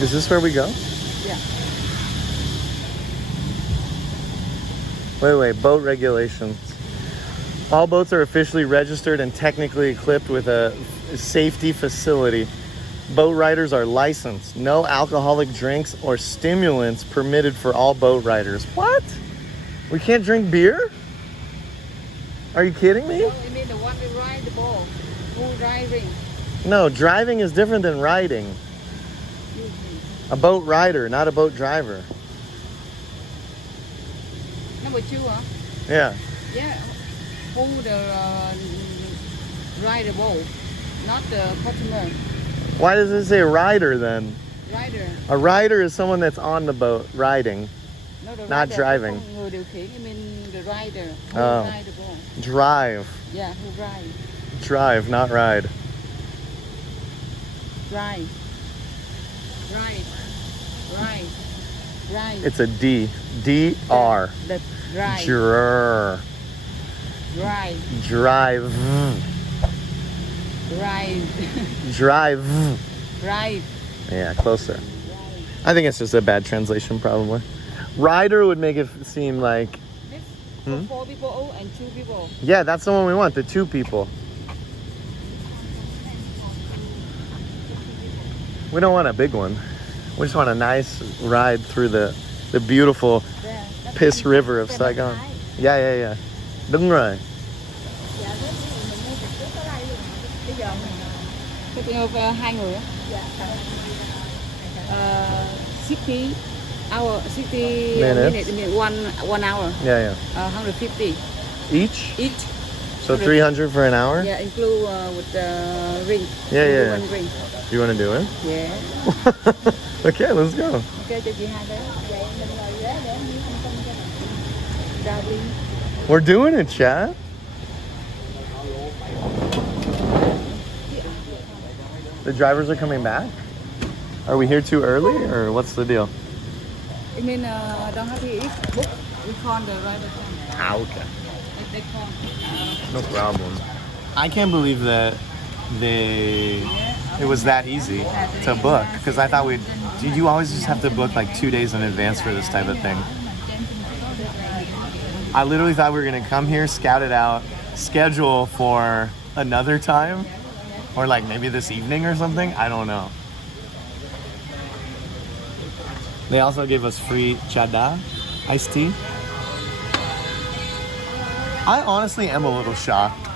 Is this where we go? Yeah. Wait, boat regulations. All boats are officially registered and technically equipped with a safety facility. Boat riders are licensed. No alcoholic drinks or stimulants permitted for all boat riders. What? We can't drink beer? Are you kidding me? No, you mean the one that ride the boat? Who driving? No, driving is different than riding. A boat rider, not a boat driver. Number 2, huh? Yeah. Yeah. Who the ride the boat, not the customer. Why does it say rider then? Rider. A rider is someone that's on the boat riding, No, the not rider, driving. Người điều khiển, you mean the rider. Who Oh. ride the boat. Drive. Yeah, who ride. Drive, not ride. Ride. It's a D. D-R. The ride. Drive. Drive. Drive. Ride. Yeah, closer. I think it's just a bad translation, probably. Rider would make it seem like... For 4 people and 2 people. Yeah, that's the one we want, the 2 people. We don't want a big one. We just want a nice ride through the beautiful Piss River of Saigon. Yeah. Đúng rồi. Hai người á. 60 hour, 60 minutes, 1 hour. Yeah. 150 Each? each. So 300 for an hour? Yeah, include with the ring. Yeah. One ring. You want to do it? Yeah. Okay, let's go. Ok, cho chị 2 vé. Vậy mình ngồi ghế để em đi thông tin cho. Traveling. We're doing it, chat. The drivers are coming back? Are we here too early, or what's the deal? I mean, don't have to eat. Book. We call the driver. Ah, okay. They call. No problem. I can't believe that it was that easy to book, because I thought you always just have to book like 2 days in advance for this type of thing. I literally thought we were gonna come here, scout it out, schedule for another time, or like maybe this evening or something. I don't know. They also gave us free chada, iced tea. I honestly am a little shocked.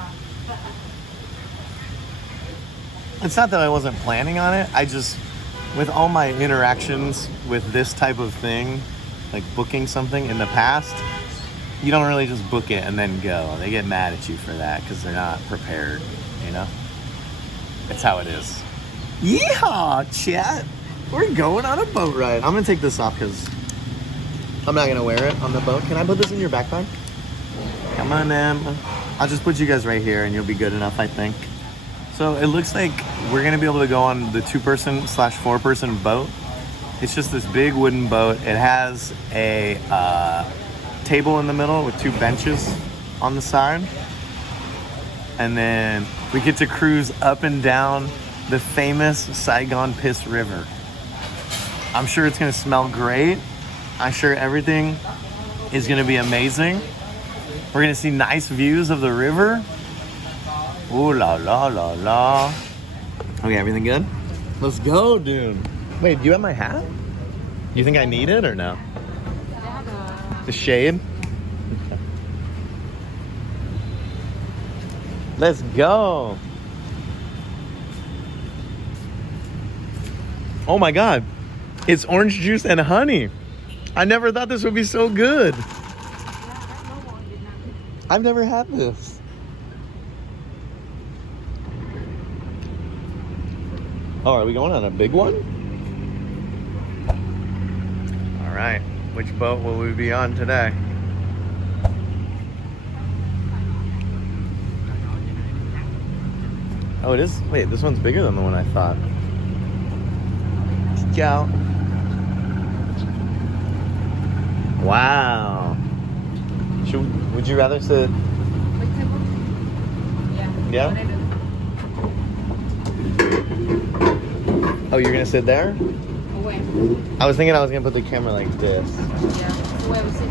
It's not that I wasn't planning on it. I just, with all my interactions with this type of thing, like booking something in the past, you don't really just book it and then go. They get mad at you for that because they're not prepared, you know? It's how it is. Yeehaw, chat! We're going on a boat ride. I'm gonna take this off because I'm not gonna wear it on the boat. Can I put this in your backpack? Come on, Em. I'll just put you guys right here and you'll be good enough, I think. So it looks like we're gonna be able to go on the 2-person / 4-person boat. It's just this big wooden boat. It has a table in the middle with 2 benches on the side. And then we get to cruise up and down the famous Saigon Piss River. I'm sure it's gonna smell great. I'm sure everything is gonna be amazing. We're gonna see nice views of the river. Ooh la la la la. Okay, everything good? Let's go, dude. Wait, do you have my hat? You think I need it or no? The shade? Let's go. Oh my God. It's orange juice and honey. I never thought this would be so good. I've never had this. Oh, are we going on a big one? All right. Which boat will we be on today? Oh, it is? Wait, this one's bigger than the one I thought. Ciao. Wow. Would you rather sit? Yeah? Oh, you're gonna sit there? Wait, Where? I was thinking I was gonna put the camera like this. Yeah. Where was it?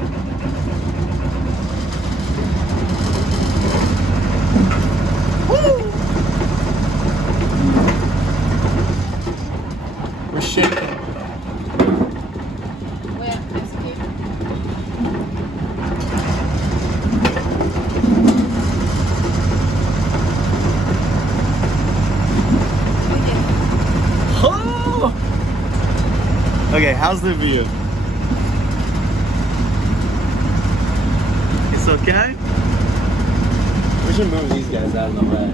We're shaking. Where? Let's keep. Oh! Okay, how's the view? It's okay? We should move these guys out of the way.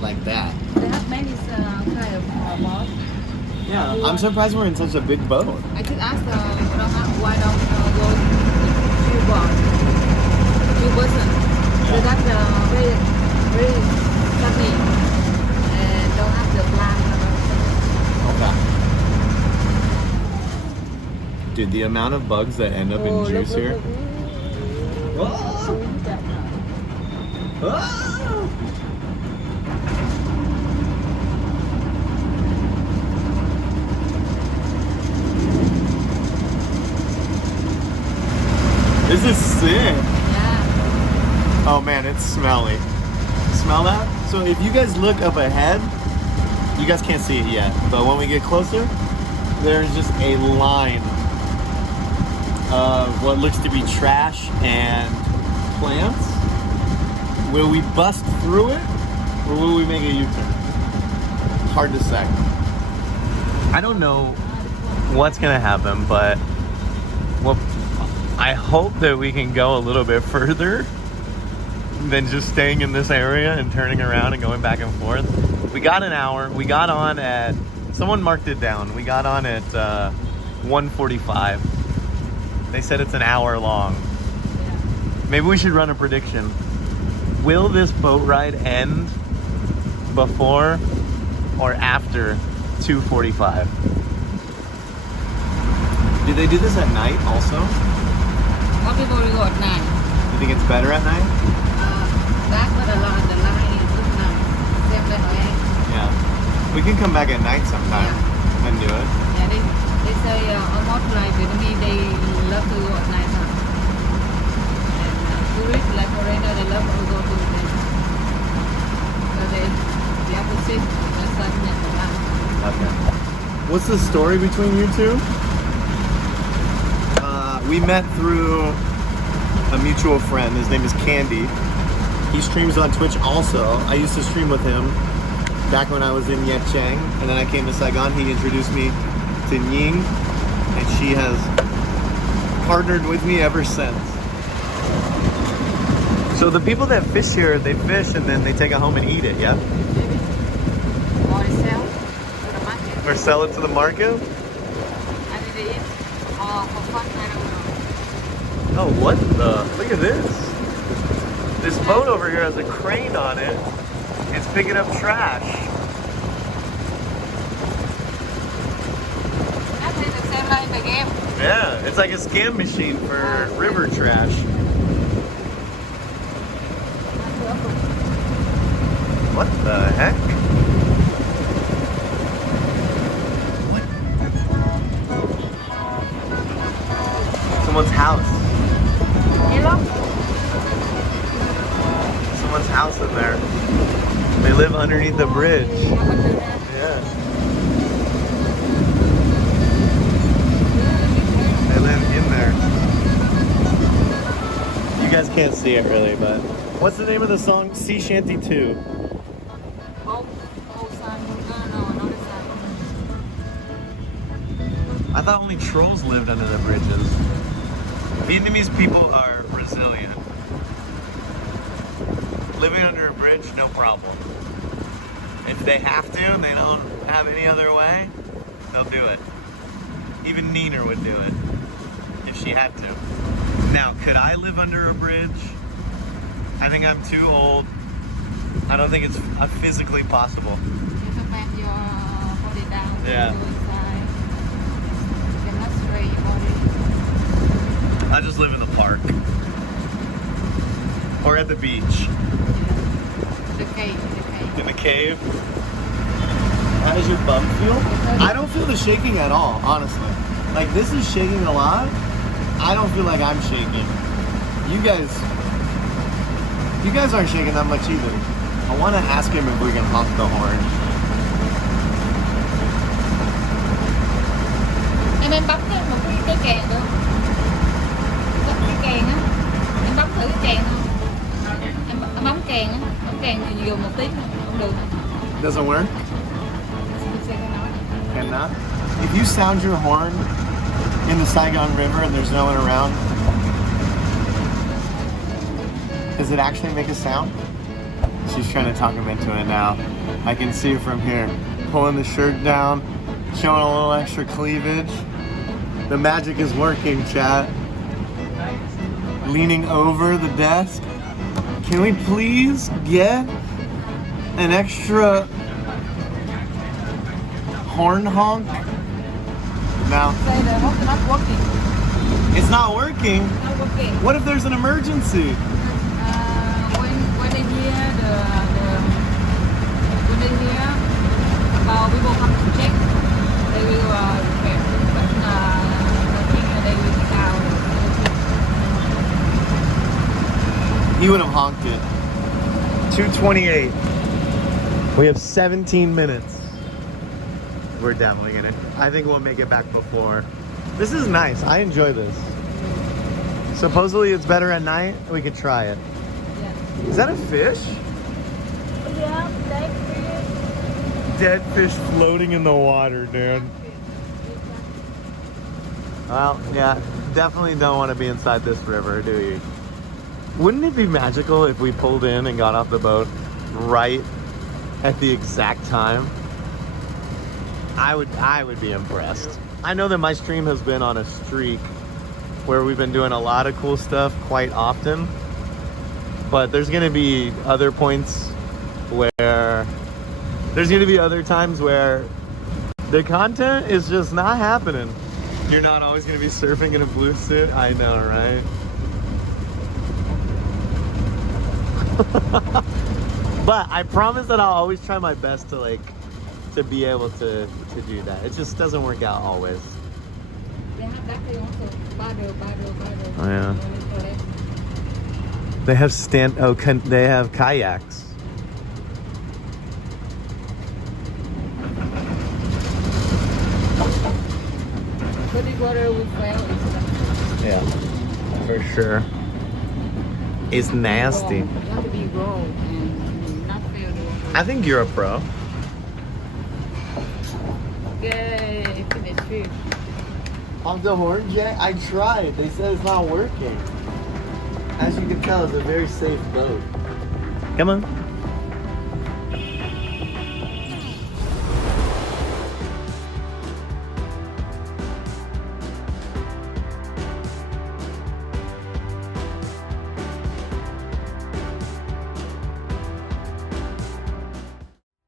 Like that. They have many kind of boat. Yeah, I'm surprised we're in such a big boat. I just asked why don't go two boat, two person. So that's very very funny and don't have the plan. Okay. Dude, the amount of bugs that end up in juice here. This is sick. Yeah. Oh man, it's smelly. Smell that? So if you guys look up ahead, you guys can't see it yet, but when we get closer, there's just a line of what looks to be trash and plants. Will we bust through it, or will we make a U-turn? Hard to say. I don't know what's gonna happen, but well, I hope that we can go a little bit further than just staying in this area and turning around and going back and forth. We got an hour. We got on at, someone marked it down. We got on at 1:45. They said it's an hour long. Yeah. Maybe we should run a prediction. Will this boat ride end before or after 2:45? Do they do this at night also? What people will go at night? You think it's better at night? That's what a lot of the line is good night. Same way. Yeah. We can come back at night sometime and do it. Yeah, they say almost like Vietnamese they love to go at night time. And tourists like foreigner they love to go to night time. So they have to sit the sun and the light. Okay. What's the story between you two? We met through a mutual friend. His name is Candy. He streams on Twitch also. I used to stream with him back when I was in Nha Trang, and then I came to Saigon. He introduced me to Nying, and she has partnered with me ever since. So the people that fish here, they fish and then they take it home and eat it, yeah? Or sell to the market. Or sell it to the market? And they eat or for fun, I don't know. Oh, what the? Look at this. This boat over here has a crane on it. It's picking up trash. That is the same like the game. Yeah, it's like a scam machine for river trash. What the heck? Someone's house. Hello? Someone's house in there. They live underneath the bridge. Yeah. They live in there. You guys can't see it really, but what's the name of the song? Sea Shanty 2. Oh, side. No, another side. I thought only trolls lived under the bridges. Vietnamese people are resilient. Living under a bridge, no problem. If they have to and they don't have any other way, they'll do it. Even Nina would do it if she had to. Now, could I live under a bridge? I think I'm too old. I don't think it's physically possible. You can bend your body down. Yeah. To the side. You cannot straight your body. I just live in the park. Or at the beach. The cave. In the cave. How does your bum feel? I don't feel the shaking at all, honestly. Like, this is shaking a lot. I don't feel like I'm shaking. You guys aren't shaking that much either. I want to ask him if we can honk the horn. Em bấm một cái kèn được. Bấm cái kèn á. Em bấm thử cái kèn không? Em bấm kèn á. Bấm kèn thì dùng một tiếng không được. Doesn't work? Cannot? If you sound your horn in the Saigon River and there's no one around, does it actually make a sound? She's trying to talk him into it now. I can see from here. Pulling the shirt down, showing a little extra cleavage. The magic is working, chat. Leaning over the desk. Can we please get an extra horn honk? Now. Say the horn is not working. It's not working? Not working. What if there's an emergency? When they hear when they hear about people come to check, they will repair. But nothing, they will take out. He would have honked it. 2:28. We have 17 minutes. We're definitely gonna. I think we'll make it back before. This is nice. I enjoy this. Supposedly it's better at night. We could try it. Yeah. Is that a fish? Yeah, Dead fish floating in the water, dude. Well, yeah, definitely don't want to be inside this river, do you? Wouldn't it be magical if we pulled in and got off the boat right at the exact time? I would be impressed. I know that my stream has been on a streak where we've been doing a lot of cool stuff quite often, but there's gonna be other points where there's gonna be other times where the content is just not happening. You're not always gonna be surfing in a blue suit. I know, right? But I promise that I'll always try my best to be able to do that. It just doesn't work out always. They have that thing also. Paddle. Oh, yeah. They have they have kayaks. But the water will fail. Yeah, for sure. It's nasty. You have to be raw and not fail the water. I think you're a pro. Yay, finish fish. Honk the horn, Jay? I tried. They said it's not working. As you can tell, it's a very safe boat. Come on.